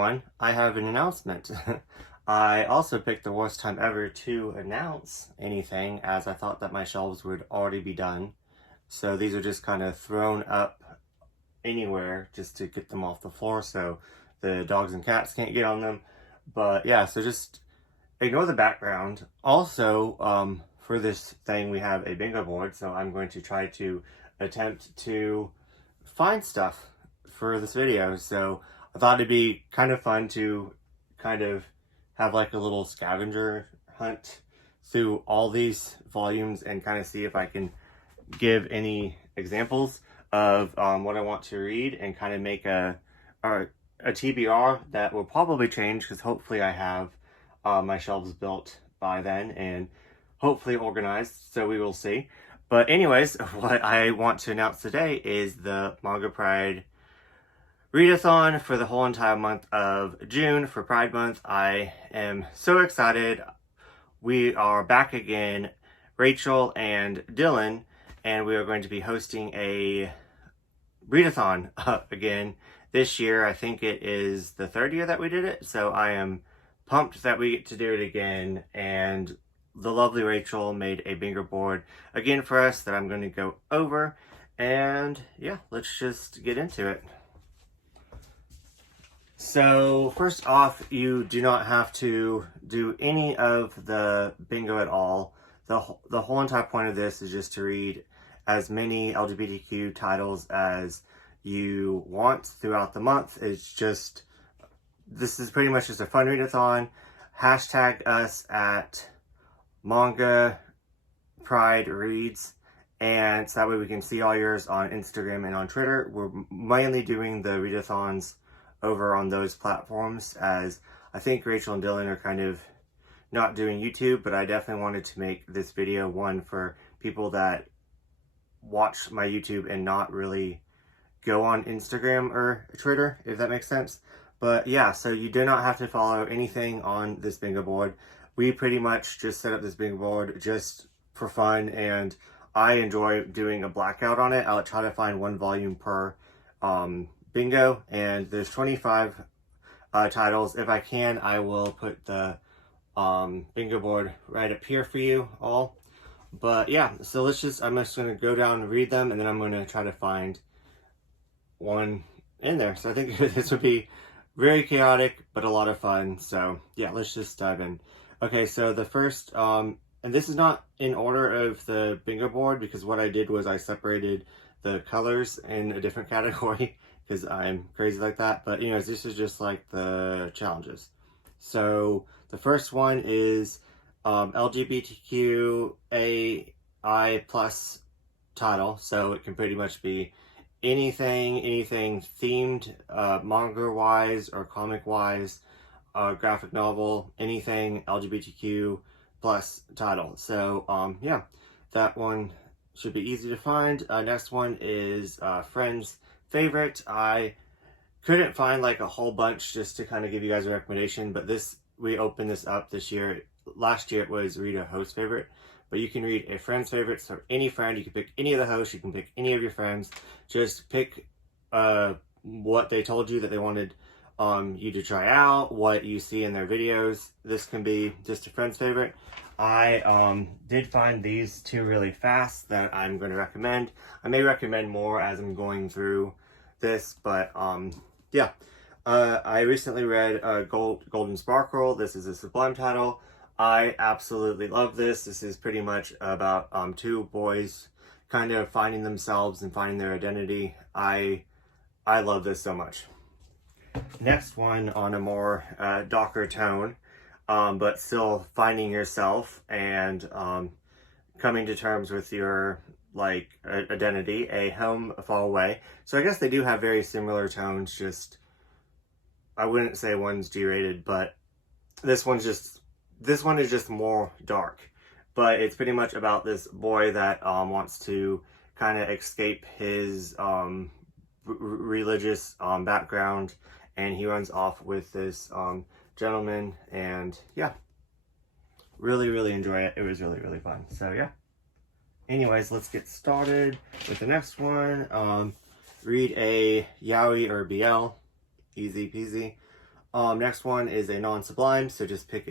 everyone, I have an announcement. I also picked the worst time ever to announce anything, as I thought that my shelves would already be done. So these are just kind of thrown up anywhere just to get them off the floor so the dogs and cats can't get on them. But yeah, so just ignore the background. Also, for this thing, we have a bingo board, so I'm going to try to attempt to find stuff for this video. So I thought it'd be kind of fun to kind of have like a little scavenger hunt through all these volumes and kind of see if I can give any examples of what I want to read and kind of make a TBR that will probably change because hopefully I have my shelves built by then and hopefully organized, so we will see. But anyways, what I want to announce today is the Manga Pride Readathon for the whole entire month of June for Pride Month. I am so excited. We are back again, Rachel and Dylan, and we are going to be hosting a Read-A-Thon again this year. I think it is the third year that we did it, so I am pumped that we get to do it again. And the lovely Rachel made a bingo board again for us that I'm going to go over. And yeah, let's just get into it. So first off, you do not have to do any of the bingo at all. The whole entire point of this is just to read as many LGBTQ titles as you want throughout the month. It's just, this is pretty much just a fun readathon. Hashtag us at Manga Pride Reads, and so that way we can see all yours on Instagram and on Twitter. We're mainly doing the readathons over on those platforms, as I think Rachel and Dylan are kind of not doing YouTube, but I definitely wanted to make this video one for people that watch my YouTube and not really go on Instagram or Twitter, if that makes sense. But yeah, so you do not have to follow anything on this bingo board. We pretty much just set up this bingo board just for fun, and I enjoy doing a blackout on it. I'll try to find one volume per bingo, and there's 25 titles. If I can, I will put the bingo board right up here for you all. But yeah, so I'm just going to go down and read them, and then I'm going to try to find one in there. So I think this would be very chaotic, but a lot of fun. So yeah, let's just dive in. Okay, so the first, and this is not in order of the bingo board, because what I did was I separated the colors in a different category, because I'm crazy like that. But anyways, this is just like the challenges. So the first one is LGBTQAI plus title. So it can pretty much be anything themed, manga wise or comic wise, graphic novel, anything LGBTQ plus title. So yeah, that one should be easy to find. Next one is Friends Favorite. I couldn't find like a whole bunch just to kind of give you guys a recommendation, but we opened this up this year. Last year it was read a host favorite, but you can read a friend's favorite. So any friend, you can pick any of the hosts, you can pick any of your friends. Just pick what they told you that they wanted you to try out, what you see in their videos. This can be just a friend's favorite. I did find these two really fast that I'm going to recommend. I may recommend more as I'm going through this, but yeah. I recently read Golden Sparkle. This is a Sublime title. I absolutely love this. This is pretty much about two boys kind of finding themselves and finding their identity. I love this so much. Next one on a more darker tone, but still finding yourself and coming to terms with your identity, A Home Far Away. So I guess they do have very similar tones, just I wouldn't say one's G-rated, but this one is just more dark. But it's pretty much about this boy that wants to kind of escape his religious background, and he runs off with this gentleman, and yeah, really enjoy it. It was really fun. So yeah, anyways, let's get started with the next one. Read a yaoi or BL, easy peasy. Next one is a non-sublime, so just pick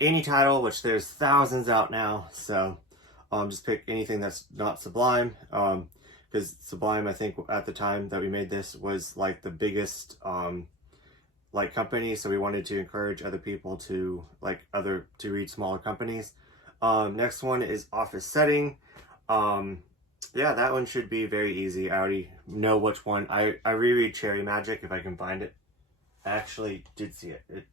any title, which there's thousands out now, so just pick anything that's not sublime, because Sublime, I think at the time that we made this, was like the biggest like company, so we wanted to encourage other people to read smaller companies. Next one is office setting. Yeah, that one should be very easy. I already know which one. I reread Cherry Magic if I can find it. I actually did see it.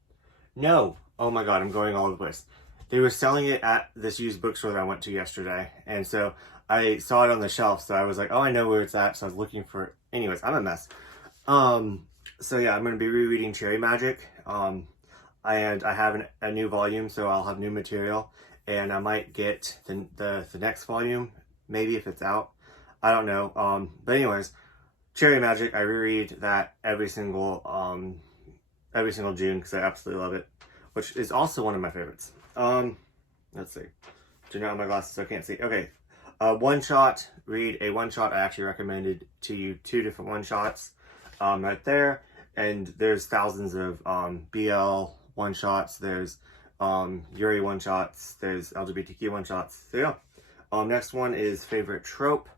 No! Oh my god, I'm going all over the place. They were selling it at this used bookstore that I went to yesterday, and so I saw it on the shelf, so I was like, oh, I know where it's at, so I was looking for it. Anyways, I'm a mess. So yeah, I'm going to be rereading Cherry Magic, and I have a new volume, so I'll have new material, and I might get the next volume, maybe if it's out. I don't know. But anyways, Cherry Magic, I reread that every single June because I absolutely love it, which is also one of my favorites. Let's see. Do not have my glasses, so I can't see. Okay. One shot. Read a one shot. I actually recommended to you 2 different one shots right there. And there's thousands of BL one shots. There's Yuri one shots. There's LGBTQ one shots. So yeah. Next one is favorite trope.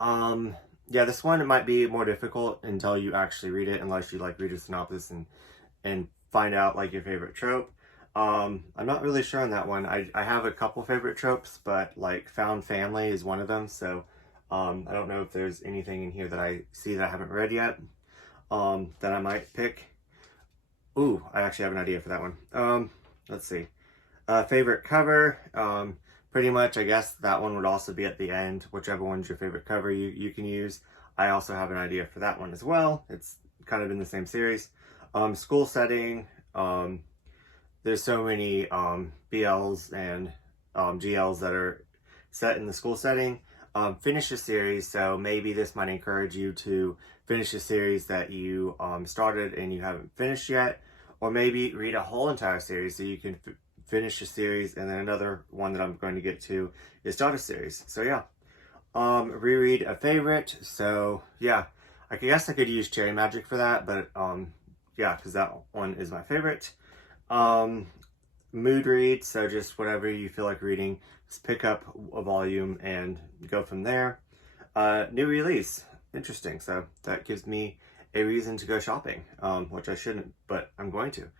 Yeah, this one, it might be more difficult until you actually read it, unless you like read a synopsis and find out like your favorite trope. I'm not really sure on that one. I have a couple favorite tropes, but like found family is one of them. So I don't know if there's anything in here that I see that I haven't read yet that I might pick. Ooh, I actually have an idea for that one. Let's see. Favorite cover. Pretty much, I guess that one would also be at the end, whichever one's your favorite cover you can use. I also have an idea for that one as well. It's kind of in the same series. School setting. There's so many BLs and GLs that are set in the school setting. Finish a series, so maybe this might encourage you to finish a series that you started and you haven't finished yet, or maybe read a whole entire series so you can finish a series, and then another one that I'm going to get to is start a series. So yeah, reread a favorite. So yeah, I guess I could use Cherry Magic for that, but yeah, because that one is my favorite. Mood read, so just whatever you feel like reading, just pick up a volume and go from there. New release, interesting, so that gives me a reason to go shopping, which I shouldn't, but I'm going to.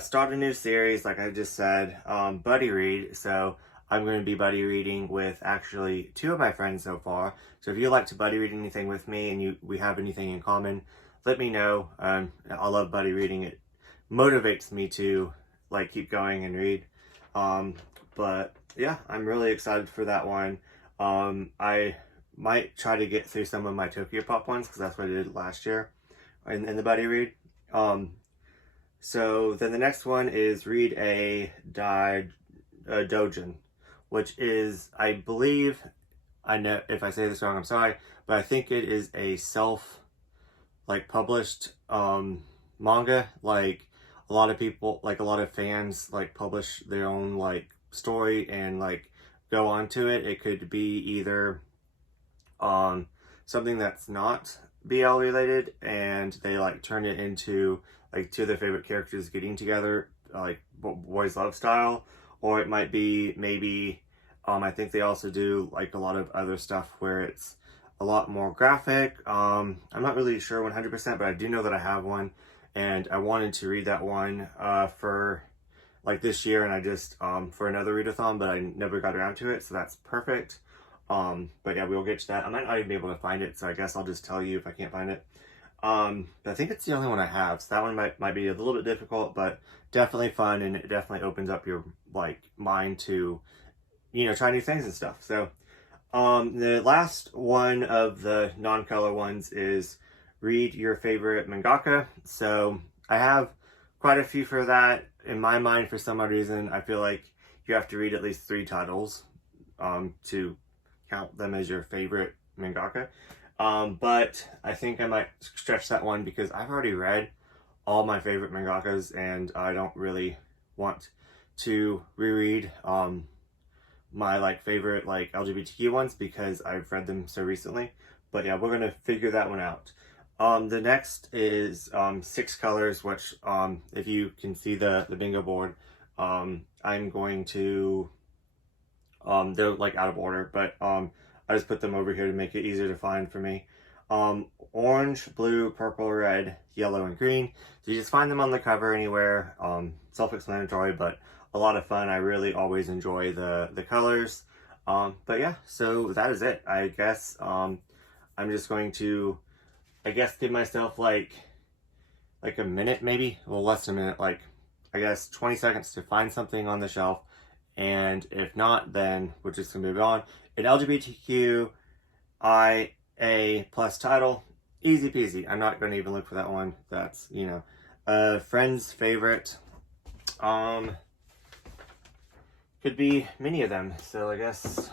Start a new series, like I just said. Buddy read, so I'm going to be buddy reading with actually 2 of my friends so far. So if you like to buddy read anything with me and we have anything in common, let me know. I love buddy reading. It motivates me to like keep going and read. But yeah, I'm really excited for that one. I might try to get through some of my Tokyo Pop ones because that's what I did last year in the buddy read. So then the next one is Read a Dojin, which is, I believe, I know if I say this wrong, I'm sorry, but I think it is a published manga. Like a lot of people, like a lot of fans, like publish their own like story and like go on to it. It could be either something that's not BL related and they like turn it into like 2 of their favorite characters getting together, like boys love style, or it might be maybe I think they also do like a lot of other stuff where it's a lot more graphic. I'm not really sure 100%, but I do know that I have one and I wanted to read that one for like this year, and I just for another readathon, but I never got around to it, so that's perfect. But yeah, we'll get to that. I might not even be able to find it, so I guess I'll just tell you if I can't find it. But I think it's the only one I have, so that one might be a little bit difficult, but definitely fun, and it definitely opens up your like mind to, you know, try new things and stuff. So the last one of the non-color ones is read your favorite mangaka. So I have quite a few for that. In my mind, for some odd reason, I feel like you have to read at least 3 titles to count them as your favorite mangaka. But I think I might stretch that one because I've already read all my favorite mangakas and I don't really want to reread my like favorite like LGBTQ ones because I've read them so recently. But yeah, we're gonna figure that one out. The next is 6 colors, which if you can see the bingo board, I'm going to they're like out of order, but I just put them over here to make it easier to find for me. Orange, blue, purple, red, yellow, and green. So you just find them on the cover anywhere. Self-explanatory, but a lot of fun. I really always enjoy the colors. But yeah, so that is it. I guess I'm just going to, give myself like a minute, maybe, well, less than a minute, like I guess 20 seconds to find something on the shelf. And if not, then we're just gonna move on. An LGBTQIA plus title, easy peasy. I'm not gonna even look for that one. That's, a friend's favorite. Could be many of them. So I guess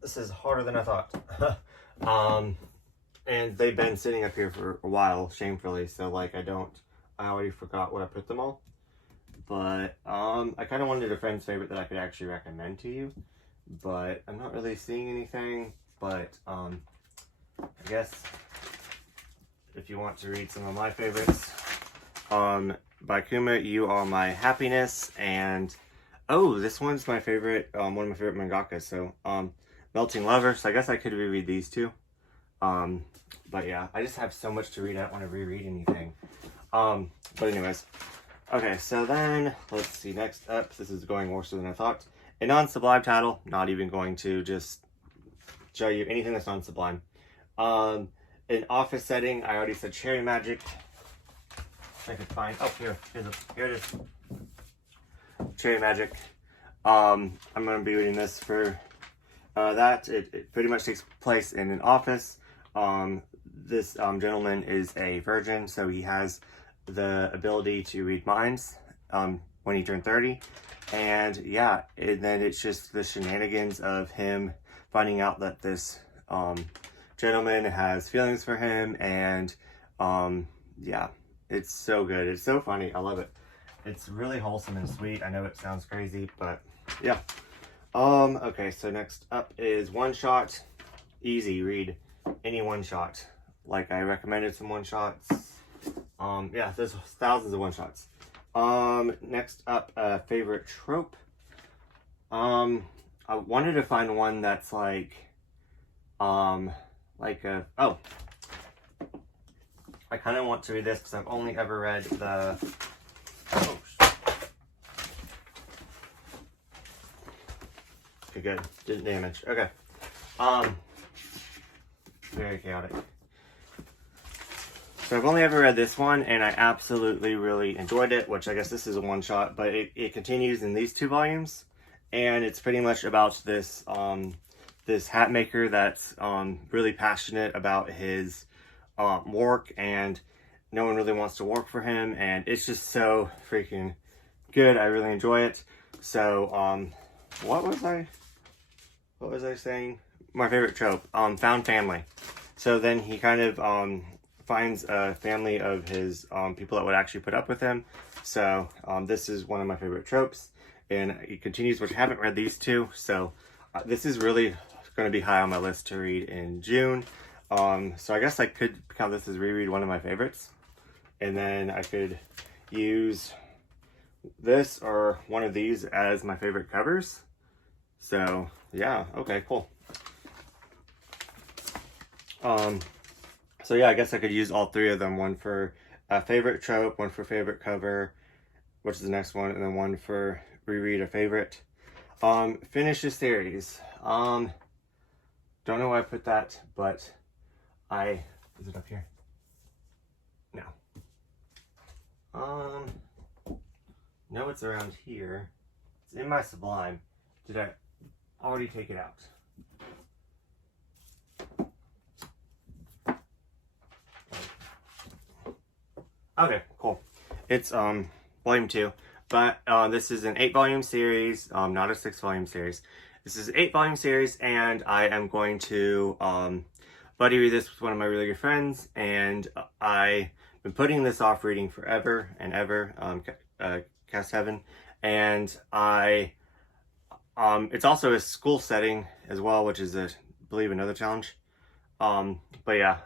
this is harder than I thought. And they've been sitting up here for a while, shamefully, so like I already forgot where I put them all. But I kind of wanted a friend's favorite that I could actually recommend to you, but I'm not really seeing anything. But I guess if you want to read some of my favorites, by Kuma, You Are My Happiness, and oh, this one's my favorite, one of my favorite mangakas, so Melting Lover, so I guess I could reread these two. But yeah, I just have so much to read, I don't want to reread anything. But anyways, okay, so then, let's see, next up, this is going worse than I thought. A non-sublime title, not even going to just show you anything that's non-sublime. An office setting, I already said Cherry Magic. I could find, oh, here it is. Cherry Magic. I'm going to be reading this for that. It pretty much takes place in an office. This gentleman is a virgin, so he has the ability to read minds when he turned 30. And yeah, and then it's just the shenanigans of him finding out that this gentleman has feelings for him. And yeah, it's so good. It's so funny. I love it. It's really wholesome and sweet. I know it sounds crazy, but yeah. Okay, so next up is one shot. Easy read. Any one shot. Like I recommended some one shots. Yeah, there's thousands of one shots. Next up, favorite trope. I wanted to find one that's like I kind of want to read this because I've only ever read the, oh, okay, good, didn't damage, okay. Very chaotic. So I've only ever read this one, and I absolutely really enjoyed it, which I guess this is a one-shot, but it continues in these 2 volumes, and it's pretty much about this this hat maker that's really passionate about his work, and no one really wants to work for him, and it's just so freaking good. I really enjoy it. So what was I saying? My favorite trope, found family. So then he kind of finds a family of his people that would actually put up with him. So this is one of my favorite tropes, and it continues, which I haven't read these 2. So this is really going to be high on my list to read in June. So I guess I could count this as reread one of my favorites, and then I could use this or one of these as my favorite covers. So yeah, okay, cool. So yeah, I guess I could use all 3 of them. One for favorite trope, one for favorite cover, which is the next one, and then one for reread a favorite. Finish the series. Don't know why I put that, but is it up here? No. No, it's around here. It's in my Sublime. Did I already take it out? Okay, cool. It's volume 2, but this is an 8-volume series, not a 6-volume series. This is an 8-volume series, and I am going to buddy read this with one of my really good friends, and I've been putting this off reading forever and ever, Cast Heaven, And it's also a school setting as well, which is, I believe, another challenge. But yeah,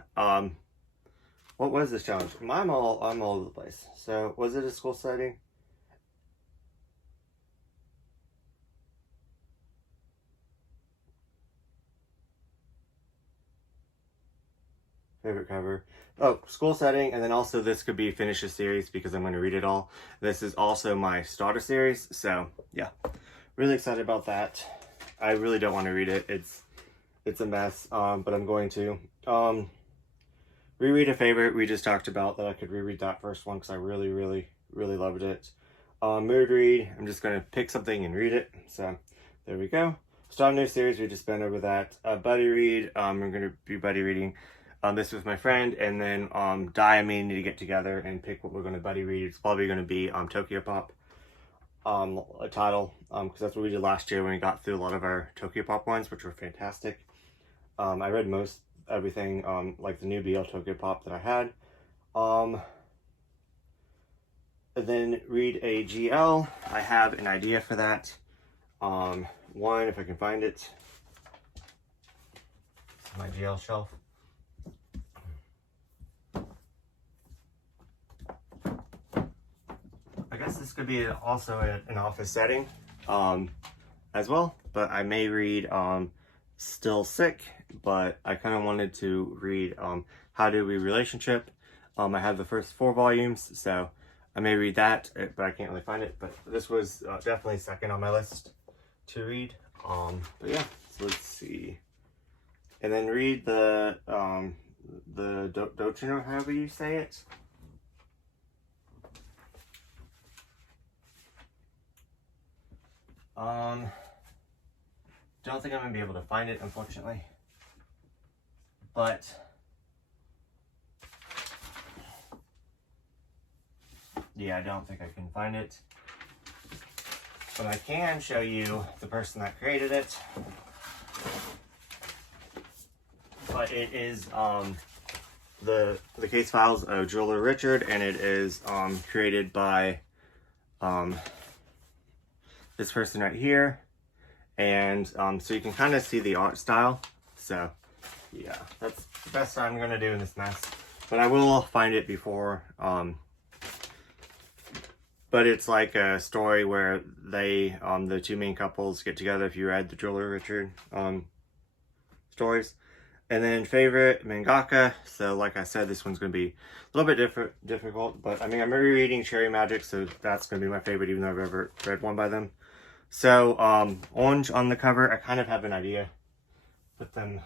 what was this challenge? I'm all over the place. So, was it a school setting? Favorite cover. Oh, school setting, and then also this could be finish a series because I'm going to read it all. This is also my starter series, so yeah, really excited about that. I really don't want to read it. It's a mess, but I'm going to. Reread a favorite we just talked about that I could reread that first one because I really, really, really loved it. Mood read, I'm just going to pick something and read it. So there we go. Start a new series, we just been over that. Buddy read, I'm going to be buddy reading this with my friend, and then Di and me need to get together and pick what we're going to buddy read. It's probably going to be Tokyo Pop a title, because that's what we did last year when we got through a lot of our Tokyo Pop ones, which were fantastic. I read everything, like the new BL Tokyo Pop that I had. And then read a GL. I have an idea for that. One, if I can find it. My GL shelf. I guess this could be also an office setting as well, but I may read Still Sick, but I kind of wanted to read How Do We Relationship. I have the first 4 volumes, so I may read that, but I can't really find it. But this was definitely second on my list to read. But yeah, so let's see. And then read the Dochino, however you say it. Don't think I'm gonna be able to find it, unfortunately. But yeah, I don't think I can find it. But I can show you the person that created it. But it is the case files of Jeweler Richard, and it is created by this person right here. And so you can kind of see the art style. So yeah, that's the best I'm gonna do in this mess. But I will find it before. But it's like a story where they, the 2 main couples get together. If you read the Jeweler Richard stories. And then favorite mangaka. So like I said, this one's gonna be a little bit difficult. But I mean, I'm rereading Cherry Magic, so that's gonna be my favorite, even though I've ever read one by them. So, orange on the cover, I kind of have an idea. Put them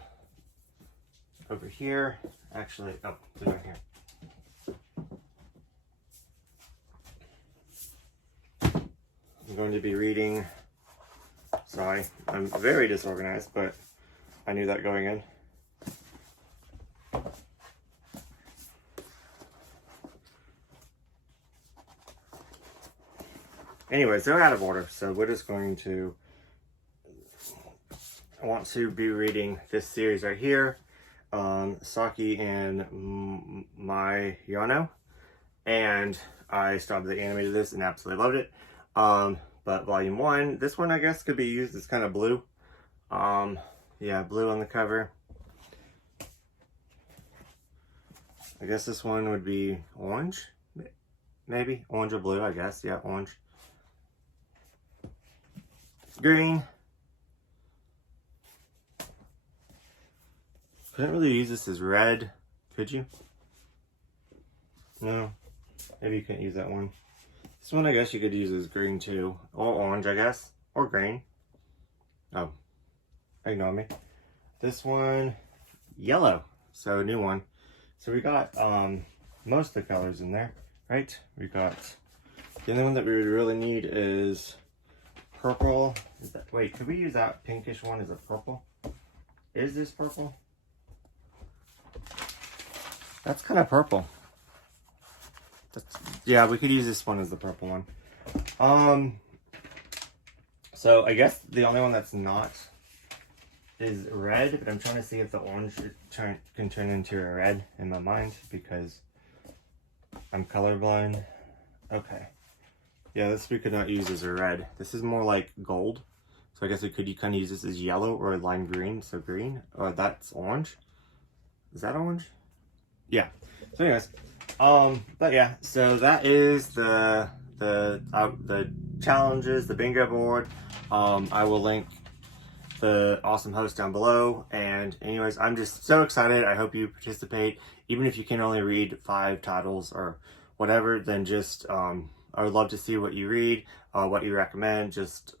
over here. Actually, oh, they're right here. I'm going to be reading, sorry, I'm very disorganized, but I knew that going in. Anyways, they're out of order, so we're just going to, I want to be reading this series right here, Saki and Mayano, and I started the animated this and absolutely loved it. But volume 1, this one I guess could be used as kind of blue. Yeah, blue on the cover. I guess this one would be orange, maybe orange or blue, I guess. Yeah, orange. Green. Couldn't really use this as red, could you? No, maybe you couldn't use that one. This one I guess you could use as green too, or orange I guess, or green. Oh, ignore me. This one, yellow, so a new one. So we got most of the colors in there, right? We got, the only one that we would really need is purple. Is that, wait, could we use that pinkish one as a purple? Is this purple? That's kind of purple. Yeah, we could use this one as the purple one. So I guess the only one that's not is red, but I'm trying to see if the orange can turn into a red in my mind because I'm colorblind. Okay. Yeah, this we could not use as a red. This is more like gold. So I guess you kind of use this as yellow or lime green. So green. Oh, that's orange. Is that orange? Yeah. So anyways, but yeah, so that is the challenges, the bingo board. I will link the awesome host down below. And anyways, I'm just so excited. I hope you participate. Even if you can only read 5 titles or whatever, then just I would love to see what you read, what you recommend. Just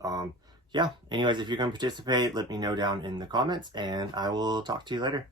yeah. Anyways, if you're going to participate, let me know down in the comments, and I will talk to you later.